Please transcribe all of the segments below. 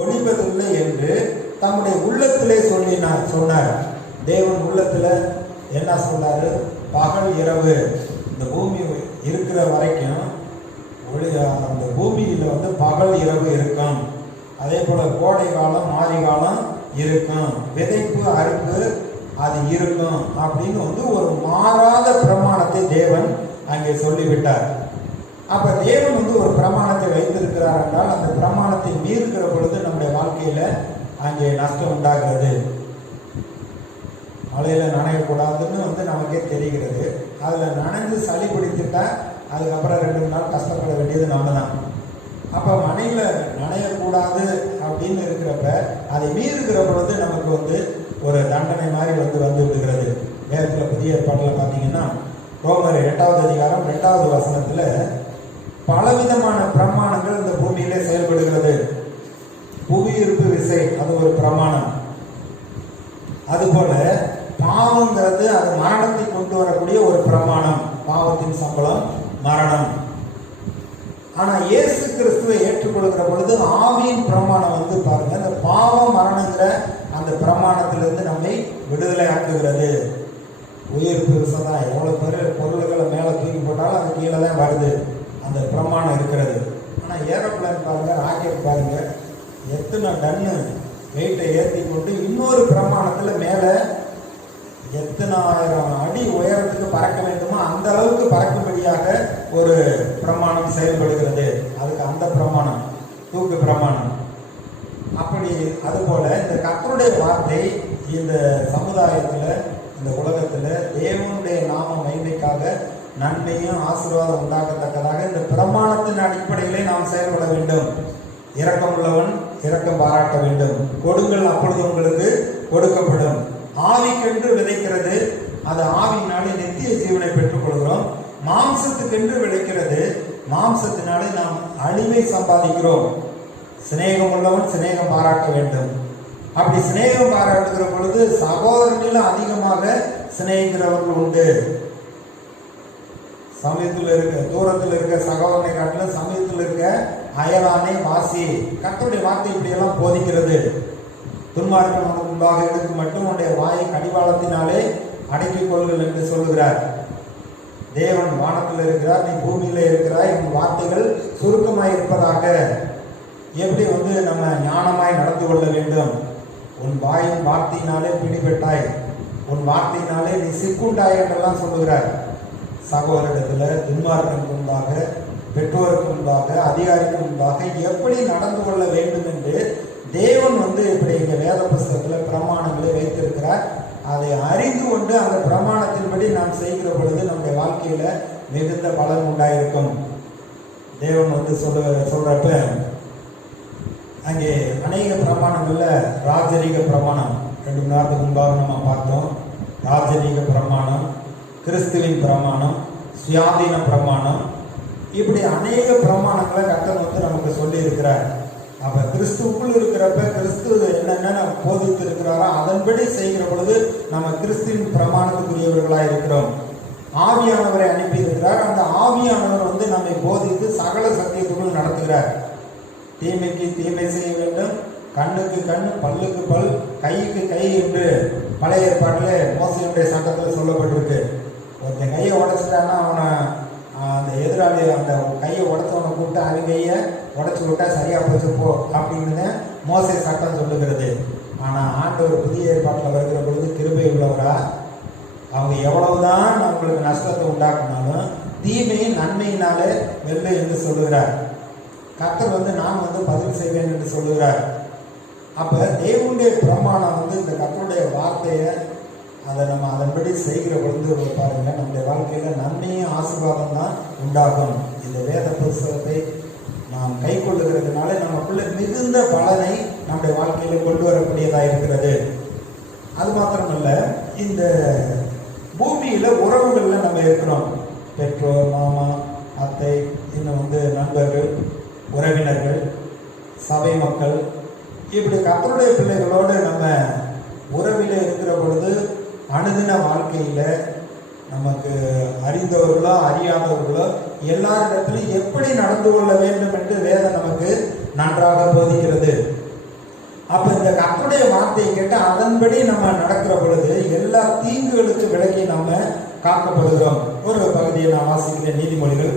ஒழிப்பதில்லை என்று தம்முடைய உள்ளத்திலே சொன்னார். தேவன் உள்ளத்துல என்ன சொன்னாரு? பகல் இரவு இந்த பூமி இருக்கிற வரைக்கும் அந்த பூமியில பகல் இரவு இருக்கும். அதே போல கோடை காலம் மாரி காலம் இருக்கும், விதைப்பு அறுப்பு அது இருக்கும் அப்படின்னு ஒரு மாறாத பிரமாணத்தை தேவன் அங்கே சொல்லிவிட்டார். அப்ப தேவன் ஒரு பிரமாணத்தை வைத்திருக்கிறார் என்றால் அந்த பிரமாணத்தை மீறுகிற பொழுது நம்முடைய வாழ்க்கையில அங்கே நஷ்டம் உண்டாகிறது. மழையில நனையக்கூடாதுன்னு நமக்கே தெரிகிறது. அதுல நனைஞ்சு சளி பிடித்துட்டா அதுக்கப்புறம் 2 நாள் கஷ்டப்பட வேண்டியது நம்ம தான். அப்ப மழையில நனையக்கூடாது அப்படின்னு இருக்கிறப்ப அதை மீறுகிற பொழுது நமக்கு ஒரு தண்டனை மாதிரி வந்து விடுகிறது. வேதத்துல புதிய ஏற்பாட்டில் பார்த்தீங்கன்னா ரோமர் 8வது அதிகாரம் 2வது வசனத்துல பலவிதமான பிரமாணங்கள் இந்த பூமியிலே செயல்படுகிறது. புவியீர்ப்பு விசை அது ஒரு பிரமாணம். அதுபோல பாவங்கிறது அது மரணத்தை கொண்டு வரக்கூடிய ஒரு பிரமாணம். பாவத்தின் சம்பளம் மரணம். ஆனா இயேசு கிறிஸ்துவை ஏற்றுக்கொள்கிற பொழுது ஆவியின் பிரமாணம் பாருங்க, இந்த பாவம் மரணங்கிற அந்த பிரமாணத்திலிருந்து நம்மை விடுதலை ஆக்குகிறது. உயிர்ப்பு விசதான் எவ்வளவு பேர் பொருள்களை மேல தூக்கி போட்டாலும் அது கீழே தான் வருது, அந்த பிரமாணம் இருக்கிறது. ஆனா ஏரோப்ளேன் பாருங்க, ராக்கெட் பாருங்க, எத்தனை டன்னு வெயிட்டை ஏற்றி கொண்டு இன்னொரு பிரமாணத்துல மேல எத்தனை ஆயிரம் அடி உயரத்துக்கு பறக்க வேண்டுமோ அந்த அளவுக்கு பறக்கும்படியாக ஒரு பிரமாணம் செயல்படுகிறது. அதுக்கு அந்த பிரமாணம் தூக்கு பிரமாணம். அப்படி அதுபோல இந்த கர்த்தருடைய வார்த்தை இந்த சமுதாயத்துல இந்த உலகத்துல தேவனுடைய நாம மகிமைக்காக நன்மையும் ஆசீர்வாதம் உண்டாக்கத்தக்கதாக இந்த பிரமாணத்தின் அடிப்படையிலே நாம் செயல்பட வேண்டும். இரக்கம் உள்ளவன் இரக்கம் பாராட்ட வேண்டும். கொடுங்கள் அப்பொழுது உங்களுக்கு கொடுக்கப்படும். ஆவிக்கென்று விதைக்கிறது, அது ஆவியினாலே நித்திய ஜீவனை பெற்றுக் கொள்கிறோம். மாம்சத்துக்கென்று விளைக்கிறது, மாம்சத்தினாலே நாம் அழிவை சம்பாதிக்கிறோம். சிநேகம் உள்ளவன் சிநேகம் பாராட்ட வேண்டும். அப்படி சிநேகம் பாராட்டுகிற பொழுது சகோதரனில் அதிகமாக சிநேகிக்கிறவர்கள் உண்டு. சமயத்தில் இருக்க தூரத்தில் இருக்க சகோதரனை காட்டிலும் சமயத்தில் இருக்க அயலானை வாசி. கர்த்தருடைய வார்த்தை இப்படியெல்லாம் போதிக்கிறது. துன்மார்க்கன் உனக்கு முன்பாக எடுத்து மட்டும் உன்னுடைய வாயை கடிவாளத்தினாலே அடக்கிக் கொள்ளுங்கள் என்று சொல்லுகிறார். தேவன் வானத்தில் இருக்கிறார், நீ பூமியில இருக்கிறாய், உன் வார்த்தைகள் சுருக்கமாய் இருப்பதாக. எப்படி நம்ம ஞானமாய் நடந்து கொள்ள வேண்டும்? உன் வாயின் வார்த்தையினாலே பிடிபட்டாய், உன் வார்த்தையினாலே நீ சிக்குண்டாய் என்றெல்லாம் சொல்லுகிறார். சகோதரிடத்துல துன்மார்க்கனுக்கு முன்பாக, பெற்றோருக்கு முன்பாக, அதிகாரிக்கு முன்பாக எப்படி நடந்து கொள்ள வேண்டும் என்று தேவன் இப்படி எங்க வேத புஸ்தகத்துல பிரமாணங்களை வைத்திருக்கிறார். அதை அறிந்து கொண்டு அந்த பிரமாணத்தின்படி நாம் செய்கிற பொழுது நம்முடைய வாழ்க்கையில மிகுந்த பலன் உண்டாயிருக்கும். தேவன் சொல்றப்ப அங்கே அநேக பிரமாணங்கள்ல ராஜரீக பிரமாணம் 2 மணி நேரத்துக்கு முன்பாக நம்ம பார்த்தோம். ராஜரீக பிரமாணம், கிறிஸ்துவின் பிரமாணம், சுயாதீன பிரமாணம், இப்படி அநேக பிரமாணங்களை கர்த்தர் நமக்கு சொல்லி இருக்கிறார். அப்ப கிறிஸ்துவுக்குள் இருக்கிறப்ப கிறிஸ்து என்னென்ன போதித்து இருக்கிறாரோ அதன்படி செய்கிற பொழுது நம்ம கிறிஸ்துவின் பிரமாணத்துக்குரியவர்களாக இருக்கிறோம். ஆவியானவரை அனுப்பி இருக்கிறார். அந்த ஆவியானவர் நம்மை போதித்து சகல சத்தியத்துக்குள் நடத்துகிறார். தீமைக்கு தீமை செய்ய வேண்டும், கண்ணுக்கு கண், பல்லுக்கு பல், கைக்கு கை என்று பழைய ஏற்பாட்டிலே மோசேயுடைய சட்டத்தில் சொல்லப்பட்டிருக்கு. ஒருத்தன் கையை உடைச்சிட்டான்னா அவனை அந்த எதிராளி அந்த கையை உடைச்சவனை கூப்பிட்டு அவன் கையை உடைச்சு விட்டா சரியா போச்சு போ அப்படின்னு மோசே சட்டம் சொல்லுகிறது. ஆனா ஆண்டவர் புதிய ஏற்பாட்டில் வருகிற பொழுது கிருபை உள்ளவரா, அவங்க எவ்வளவுதான் அவங்களுக்கு நஷ்டத்தை உண்டாக்குனாலும் தீமையை நன்மையினாலே வெல்ல என்று சொல்லுகிறார். கர்த்தர் நான் பதில் செய்வேன் என்று சொல்லுகிறார். அப்ப தேவனுடைய பிரமாணம் இந்த கர்த்தருடைய வார்த்தையை அதை நம்ம அதன்படி செய்கிற பொழுது பாருங்க நம்முடைய வாழ்க்கையில நன்மையும் ஆசீர்வாதம் தான் உண்டாகும். இந்த வேத புஸ்தகத்தை நாம் கை கொள்ளுகிறதுனால நமக்குள்ள மிகுந்த பலனை நம்முடைய வாழ்க்கையில கொண்டு வரக்கூடியதா இருக்கிறது. அது மாத்திரமல்ல, இந்த பூமியில உறவுகள்ல நம்ம இருக்கிறோம். பெற்றோர், மாமா, அத்தை, இன்னும் நண்பர்கள், உறவினர்கள், சபை மக்கள், இப்படி கர்த்தருடைய பிள்ளைகளோடு நம்ம உறவில இருக்கிற பொழுது அனுதின வாழ்க்கையில நமக்கு அறிந்தவர்களோ அறியாதவர்களோ எல்லாரிடத்திலும் எப்படி நடந்து கொள்ள வேண்டும் என்று வேதம் நமக்கு நன்றாக போதிக்கிறது. கர்த்தருடைய வார்த்தையை கேட்டு அதன்படி நம்ம நடக்கிற பொழுது எல்லா தீங்குகளுக்கு விலக்கி நாம காக்கப்படுகிறோம். ஒரு பகுதியை நான் வாசிக்கிறேன். நீதிமொழிகள்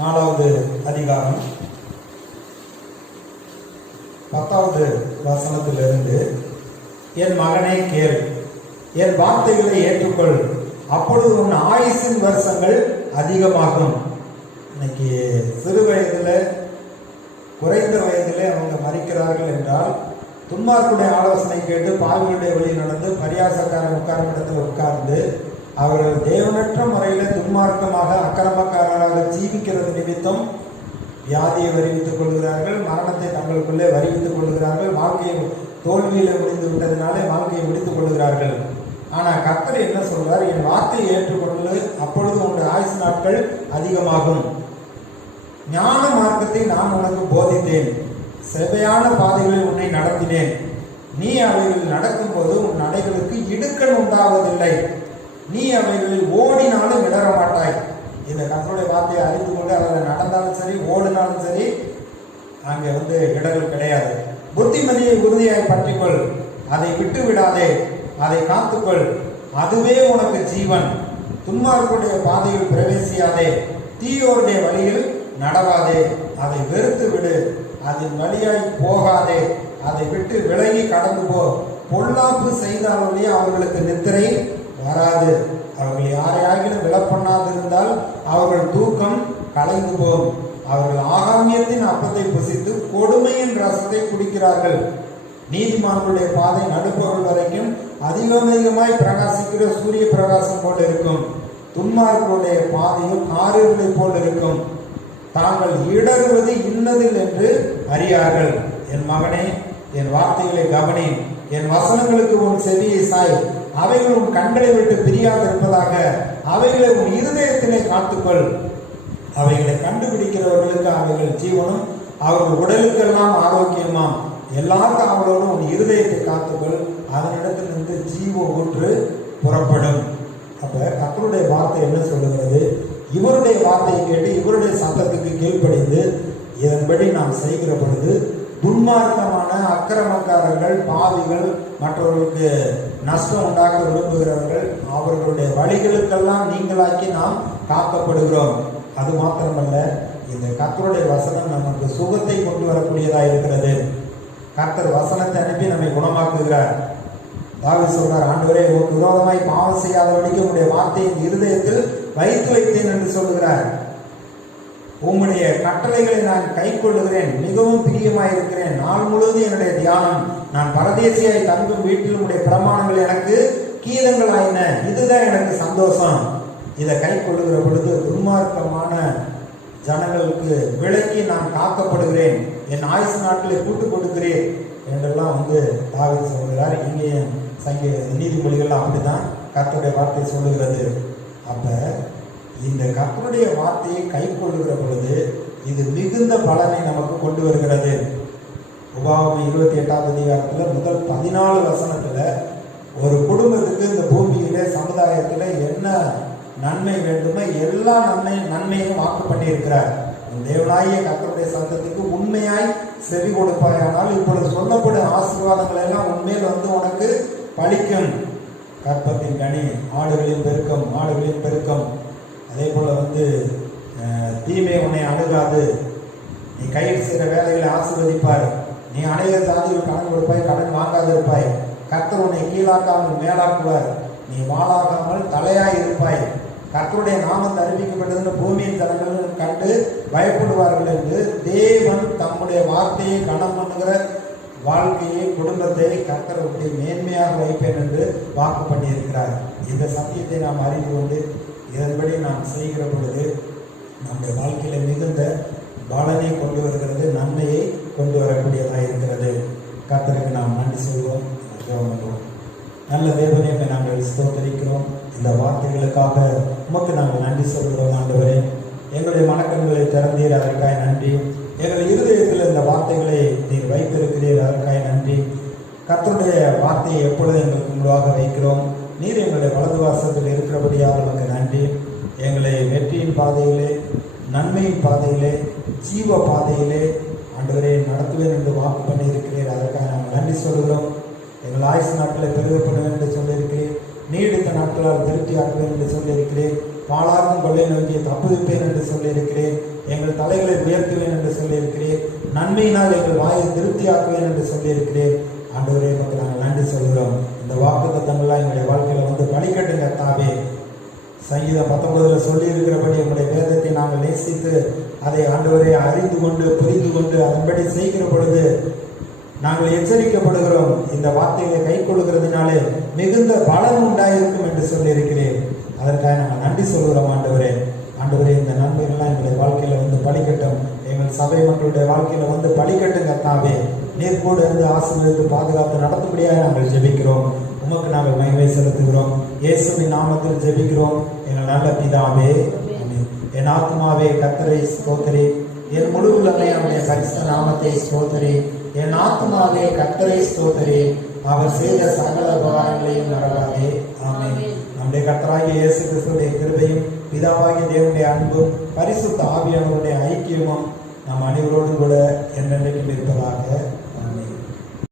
4வது அதிகாரம் 10வது வசனத்திலிருந்து, என் மகனே கேள், என் வார்த்தைகளை ஏற்றுக்கொள், அப்பொழுது உன் ஆயுசின் வருஷங்கள் அதிகமாகும். இன்னைக்கு சிறு வயதில் குறைந்த வயதிலே அவங்க மறிக்கிறார்கள் என்றால் துன்மார்க்குடைய ஆலோசனை கேட்டு பாவிகளுடைய வழி நடந்து பரியாசக்காரன் உட்கார்ந்த இடத்துல உட்கார்ந்து அவர்கள் தேவனற்ற முறையில துன்மார்க்கமாக அக்கிரமக்காரராக ஜீவிக்கிறது நிமித்தம் வியாதியை வருவித்துக் கொள்கிறார்கள், மரணத்தை தங்களுக்குள்ளே வருவித்துக் கொள்கிறார்கள், வாழ்க்கையை தோல்வியில முடிந்து விட்டதினாலே வாழ்க்கையை முடித்துக் கொள்கிறார்கள். ஆனா கர்த்தர் என்ன சொல்றார்? என் வார்த்தையை ஏற்றுக்கொண்டு அப்பொழுது உன்னுடைய ஆயுசு நாட்கள் அதிகமாகும். ஞான மார்க்கத்தை நான் உனக்கு போதித்தேன், செவ்வையான பாதைகளில் உன்னை நடத்தினேன். நீ அவைகளில் நடக்கும் போது உன் நடைகளுக்கு இடுக்கண் உண்டாவதில்லை, நீ அவைகளில் ஓடினாலும் இடற மாட்டாய். இந்த கர்த்தருடைய வார்த்தையை அறிந்து கொண்டு அதில் நடந்தாலும் சரி ஓடினாலும் சரி அங்கே இடர்கள் கிடையாது. புத்திமதியை உறுதியாய் பற்றிக்கொள், அதை விட்டு விடாதே, அதை காத்துக்கொள், அதுவே உனக்கு ஜீவன். துன்மார்க்குடைய பாதையில் பிரவேசியாதே, தீயோருடைய வழியில் நடவாதே, அதை வெறுத்து விடு, அதன் வழியாய் போகாதே, அதை விட்டு விலகி கடந்து போ. பொல்லாப்பு செய்தாலே அவர்களுக்கு நித்திரை வராது, அவர்கள் யாரையாகிலும் விலப்பண்ணாதிருந்தால் அவர்கள் தூக்கம் கலைந்து போகும். அவர்கள் ஆகாமியத்தின் அப்பத்தை புசித்து கொடுமையின் ரசத்தை குடிக்கிறார்கள். நீதிமான்களுடைய பாதை நடுப்பொருள் வரைக்கும் அதிகமாய் பிரகாசிக்கிற சூரிய பிரகாசம் போல் இருக்கும். துன்மார்களுடைய பாதையும் காரிருளை போல் இருக்கும். தாங்கள் இடறுவது இன்னதில் என்று அறியார்கள். என் மகனே, என் வார்த்தைகளை கவனி, என் வசனங்களுக்கு உன் செவியை சாய், அவைகள் உன் கண்களை விட்டு பிரியாது இருப்பதாக, அவைகளை உன் இருதயத்திலே காத்துக்கொள். அவைகளை கண்டுபிடிக்கிறவர்களுக்கு அவைகள் ஜீவனும் அவர்கள் உடலுக்கெல்லாம் ஆரோக்கியமாம். எல்லாருக்கும் அவளோடு உன் இருதயத்தை காத்துக்கொள், அதனிடத்திலிருந்து ஜீவ ஊற்று புறப்படும். அப்ப கர்த்தருடைய வார்த்தை என்ன சொல்லுகிறது? இவருடைய வார்த்தையை கேட்டு இவருடைய சத்தத்துக்கு கீழ்ப்படிந்து இதன்படி நாம் செய்கிற பொழுது துன்மார்க்கமான அக்கிரமக்காரர்கள், பாவிகள், மற்றவர்களுக்கு நஷ்டம் உண்டாக்க விரும்புகிறவர்கள், அவர்களுடைய வழிகளுக்கெல்லாம் நீங்களாக்கி நாம் காக்கப்படுகிறோம். அது மாத்திரமல்ல, இந்த கர்த்தருடைய வசனம் நமக்கு சுகத்தை கொண்டு வரக்கூடியதா இருக்கிறது. கர்த்தர் வசனத்தை அனுப்பி நம்மை குணமாக்குகிறார். தாவீது சொல்றார், ஆண்டவரே, உனக்கு விரோதமாய் பாவம் செய்யாதபடிக்கு உங்களுடைய வார்த்தையின் இருதயத்தில் வைத்து வைத்தேன் என்று சொல்லுகிறார். உம்முடைய கட்டளைகளை நான் கை கொள்ளுகிறேன், மிகவும் பிரியமாயிருக்கிறேன். நாள் முழுவதும் என்னுடைய தியானம், நான் பரதேசியாய் தங்கும் வீட்டில் உடைய பிரமாணங்கள் எனக்கு கீதங்கள் ஆயின. இதுதான் எனக்கு சந்தோஷம். இதை கை கொள்ளுகிற பொழுது துன்மார்க்கமான ஜனங்களுக்கு விலக்கி நான் காக்கப்படுகிறேன், என் ஆயுசு நாட்களை கூட்டு கொடுக்கிறேன் என்றெல்லாம் தாவீது சொல்கிறார். இங்கேயும் நீதிமொழிகள் அப்படிதான் கர்த்தருடைய வார்த்தை சொல்லுகிறது. அப்ப இந்த கர்த்தருடைய வார்த்தையை கை கொள்ளுகிற பொழுது இது மிகுந்த பலனை நமக்கு கொண்டு வருகிறது. உபாகமம் 28வது அதிகாரத்தில் முதல் 14 வசனத்துல ஒரு குடும்பத்துக்கு இந்த பூமியில சமுதாயத்துல என்ன நன்மை வேண்டுமோ எல்லா நன்மையும் வாக்கு பண்ணியிருக்கிறார். தேவனாகிய கர்த்தருடைய சத்தத்துக்கு உண்மையாய் செவி கொடுப்பாயானால் இப்பொழுது சொல்லப்படும் ஆசீர்வாதங்கள் எல்லாம் உண்மையில் உனக்கு பலிக்கும். கற்பத்தின் கனி, ஆடுகளின் பெருக்கம், மாடுகளின் பெருக்கம், அதே போல தீமை உன்னை அணுகாது, நீ கையில் செய்கிற வேலைகளை ஆசீர்வதிப்பாய், நீ அநேக ஜாதிகள் கடன் கொடுப்பாய், கடன் வாங்காது இருப்பாய், கர்த்தர் உன்னை கீழாக்காமல் மேலாக்குவார், நீ வாளாகாமல் தலையாய் இருப்பாய், கர்த்தருடைய நாமத்தை அறிவிக்கப்பட்டது பூமியின் ஜனங்கள் கண்டு பயப்படுவார்கள் என்று தேவன் தம்முடைய வார்த்தையை கனம் பண்ணுகிற வாழ்க்கையை, குடும்பத்தை கர்த்தருடைய மேன்மையாக வைப்பேன் என்று வாக்கு பண்ணியிருக்கிறார். இந்த சத்தியத்தை நாம் அறிந்து கொண்டு இதன்படி நாம் செய்கிற பொழுது நம்முடைய வாழ்க்கையில மிகுந்த பலனை கொண்டு வருகிறது, நன்மையை கொண்டு வரக்கூடியதாக இருக்கிறது. கர்த்தருக்கு நாம் நன்றி சொல்வோம். நல்ல தேவனே, நாங்கள் ஸ்தோத்தரிக்கிறோம். இந்த வார்த்தைகளுக்காக உமக்கு நாங்கள் நன்றி சொல்கிறோம். ஆண்டவரே, எங்களுடைய மனக்கண்களை திறந்தீர், அதற்காக நன்றி. எங்கள் இருதயத்தில் இந்த வார்த்தைகளை நீர் வைத்திருக்கிறீர், அதற்காக நன்றி. கர்த்தருடைய வார்த்தையை எப்பொழுது எங்களுக்கு முழுவாக வைக்கிறோம். நீர் எங்களுடைய வலது வாசத்தில் இருக்கிறபடியாக நமக்கு நன்றி. எங்களை வெற்றியின் பாதையிலே, நன்மையின் பாதையிலே, ஜீவ பாதையிலே ஆண்டவரே நடத்துவேன் என்று வாக்கு பண்ணி இருக்கிறீர், அதற்காக நாங்கள் நன்றி சொல்கிறோம். எங்கள் ஆயுசு நாட்களை பெருகப்படுவேன் என்று சொல்லியிருக்கிறேன். நீடித்த நாட்களால் திருப்தி ஆக்குவேன் என்று சொல்லியிருக்கிறேன். பாழாக்கும் கொள்ளை நோக்கி தப்புவிப்பேன் என்று சொல்லியிருக்கிறேன். எங்கள் தலைகளை உயர்த்துவேன் என்று சொல்லியிருக்கிறேன். நன்மையினால் எங்கள் வாயை திருப்தி ஆக்குவேன் என்று சொல்லியிருக்கிறேன். ஆண்டவரே, நமக்கு நாங்கள் நன்றி சொல்கிறோம். இந்த வாக்குத்தத்தங்கள்லாம் எங்களுடைய வாழ்க்கையில வந்து பலிக்கட்டுங்க தாவே. சங்கீதம் 19 சொல்லி இருக்கிறபடி உங்களுடைய வேதத்தை நாங்கள் நேசித்து அதை ஆண்டவரை அறிந்து கொண்டு புரிந்து கொண்டு அதன்படி செய்கிற பொழுது நாங்கள் எச்சரிக்கப்படுகிறோம். இந்த வார்த்தைகளை கை கொள்கிறதுனாலே மிகுந்த பலன் உண்டாயிருக்கும் என்று சொல்லியிருக்கிறேன். அதற்காக நாங்கள் நன்றி சொல்கிறோம். ஆண்டவரே, ஆண்டவரே, இந்த நன்மைகள்லாம் எங்களுடைய வாழ்க்கையில வந்து பலிக்கட்டும். எங்கள் சபை மக்களுடைய வாழ்க்கையில வந்து பலிக்கட்டுங்க தாவே. நீர் கூட இருந்து ஆசீர்வதித்து பாதுகாத்து நடத்தும்படியாக நாங்கள் ஜெபிக்கிறோம். உமக்கு நாங்கள் மகிமை செலுத்துகிறோம். இயேசுவின் நாமத்தில் ஜெபிக்கிறோம் எங்கள் நல்ல பிதாவே. என் ஆத்மாவே கர்த்தரை ஸ்தோத்திரி, என் முழு உள்ளமே அவருடைய பரிசுத்த நாமத்தை ஸ்தோத்திரி. என் ஆத்மாவே கர்த்தரை ஸ்தோத்திரி, அவர் செய்த சகல உபகாரங்களையும் மறவாதே. ஆமென். நம்முடைய கர்த்தராகிய இயேசு கிறிஸ்துவின் கிருபையும் பிதாவாகிய தேவனுடைய அன்பும் பரிசுத்த ஆவியானவருடைய ஐக்கியமும் நம் அனைவரோடும் கூட என்றென்றைக்கும் இருப்பதாக.